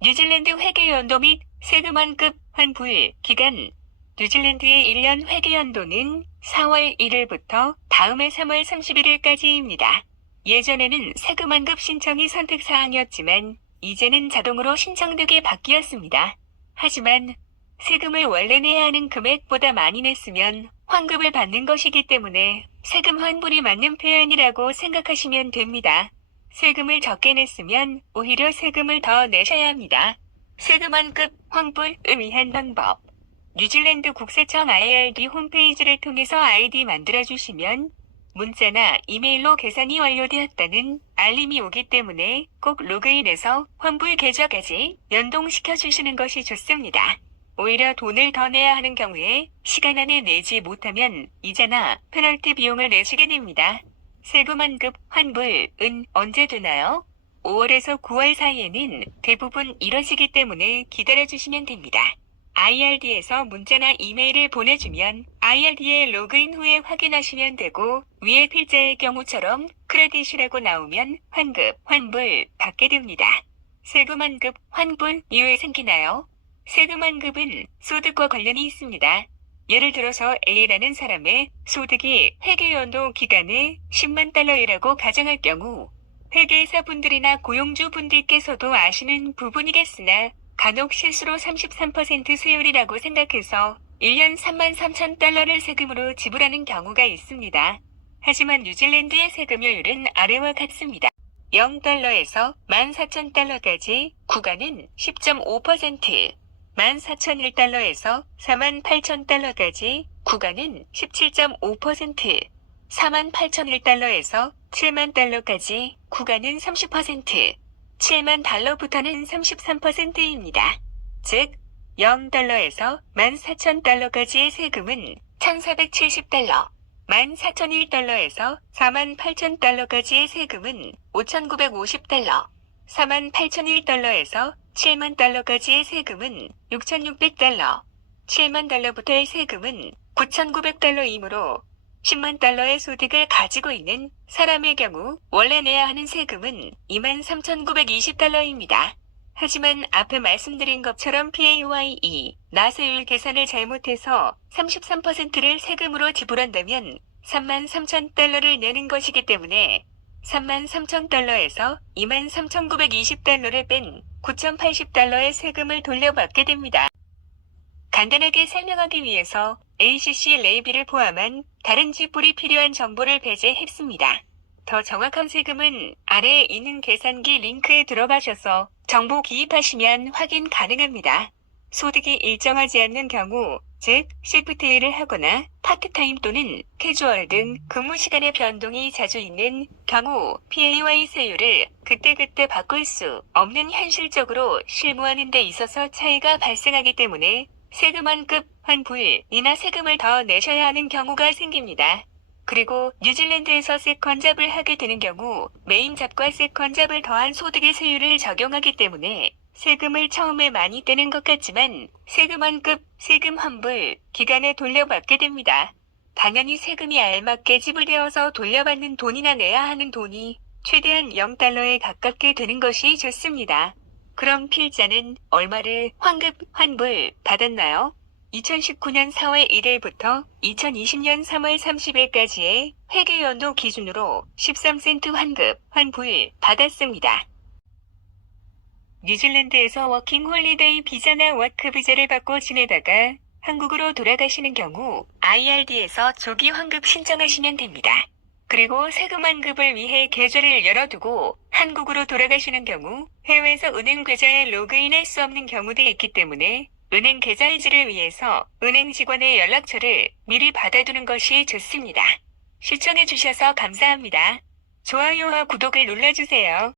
뉴질랜드 회계연도 및 세금 환급 환불 기간. 뉴질랜드의 1년 회계연도는 4월 1일부터 다음해 3월 31일까지입니다. 예전에는 세금 환급 신청이 선택사항이었지만 이제는 자동으로 신청되게 바뀌었습니다. 하지만 세금을 원래 내야 하는 금액보다 많이 냈으면 환급을 받는 것이기 때문에 세금 환불이 맞는 표현이라고 생각하시면 됩니다. 세금을 적게 냈으면 오히려 세금을 더 내셔야 합니다. 세금 환급 환불을 위한 방법. 뉴질랜드 국세청 IRD 홈페이지를 통해서 아이디 만들어주시면 문자나 이메일로 계산이 완료되었다는 알림이 오기 때문에 꼭 로그인해서 환불 계좌까지 연동시켜주시는 것이 좋습니다. 오히려 돈을 더 내야 하는 경우에 시간 안에 내지 못하면 이자나 페널티 비용을 내시게 됩니다. 세금 환급 환불은 언제 되나요? 5월에서 9월 사이에는 대부분 이러시기 때문에 기다려주시면 됩니다. IRD에서 문자나 이메일을 보내주면 IRD에 로그인 후에 확인하시면 되고 위에 필자의 경우처럼 크레딧이라고 나오면 환급, 환불 받게 됩니다. 세금 환급, 환불 이후에 생기나요? 세금 환급은 소득과 관련이 있습니다. 예를 들어서 A라는 사람의 소득이 회계연도 기간에 10만 달러이라고 가정할 경우 회계사분들이나 고용주분들께서도 아시는 부분이겠으나 간혹 실수로 33% 세율이라고 생각해서 1년 3만 3천 달러를 세금으로 지불하는 경우가 있습니다. 하지만 뉴질랜드의 세금료율은 아래와 같습니다. 0달러에서 14,000달러까지 구간은 10.5%, 14,001달러에서 48,000달러까지 구간은 17.5%, 48,001달러에서 7만 달러까지 구간은 30%, 7만 달러부터는 33%입니다. 즉, 0달러에서 14,000달러까지의 세금은 1,470달러, 14,001달러에서 48,000달러까지의 세금은 5,950달러, 48,001달러에서 7만 달러까지의 세금은 6,600달러, 7만 달러부터의 세금은 9,900달러이므로 10만 달러의 소득을 가지고 있는 사람의 경우 원래 내야 하는 세금은 23,920달러입니다. 하지만 앞에 말씀드린 것처럼 PAYE, 나세율 계산을 잘못해서 33%를 세금으로 지불한다면 33,000달러를 내는 것이기 때문에 33,000달러에서 23,920달러를 뺀 9,080달러의 세금을 돌려받게 됩니다. 간단하게 설명하기 위해서 ACC 레이비를 포함한 다른 지불이 필요한 정보를 배제했습니다. 더 정확한 세금은 아래에 있는 계산기 링크에 들어가셔서 정보 기입하시면 확인 가능합니다. 소득이 일정하지 않는 경우, 즉 시프트 일을 하거나 파트타임 또는 캐주얼 등 근무 시간의 변동이 자주 있는 경우 PAY 세율을 그때그때 바꿀 수 없는 현실적으로 실무하는 데 있어서 차이가 발생하기 때문에 세금 환급, 환불이나 세금을 더 내셔야 하는 경우가 생깁니다. 그리고 뉴질랜드에서 세컨잡을 하게 되는 경우 메인잡과 세컨잡을 더한 소득의 세율을 적용하기 때문에 세금을 처음에 많이 떼는 것 같지만 세금 환급, 세금 환불 기간에 돌려받게 됩니다. 당연히 세금이 알맞게 지불되어서 돌려받는 돈이나 내야 하는 돈이 최대한 0달러에 가깝게 되는 것이 좋습니다. 그럼 필자는 얼마를 환급, 환불 받았나요? 2019년 4월 1일부터 2020년 3월 30일까지의 회계연도 기준으로 13센트 환급, 환불 받았습니다. 뉴질랜드에서 워킹 홀리데이 비자나 워크 비자를 받고 지내다가 한국으로 돌아가시는 경우 IRD에서 조기 환급 신청하시면 됩니다. 그리고 세금 환급을 위해 계좌를 열어두고 한국으로 돌아가시는 경우 해외에서 은행 계좌에 로그인할 수 없는 경우도 있기 때문에 은행 계좌 유지를 위해서 은행 직원의 연락처를 미리 받아두는 것이 좋습니다. 시청해주셔서 감사합니다. 좋아요와 구독을 눌러주세요.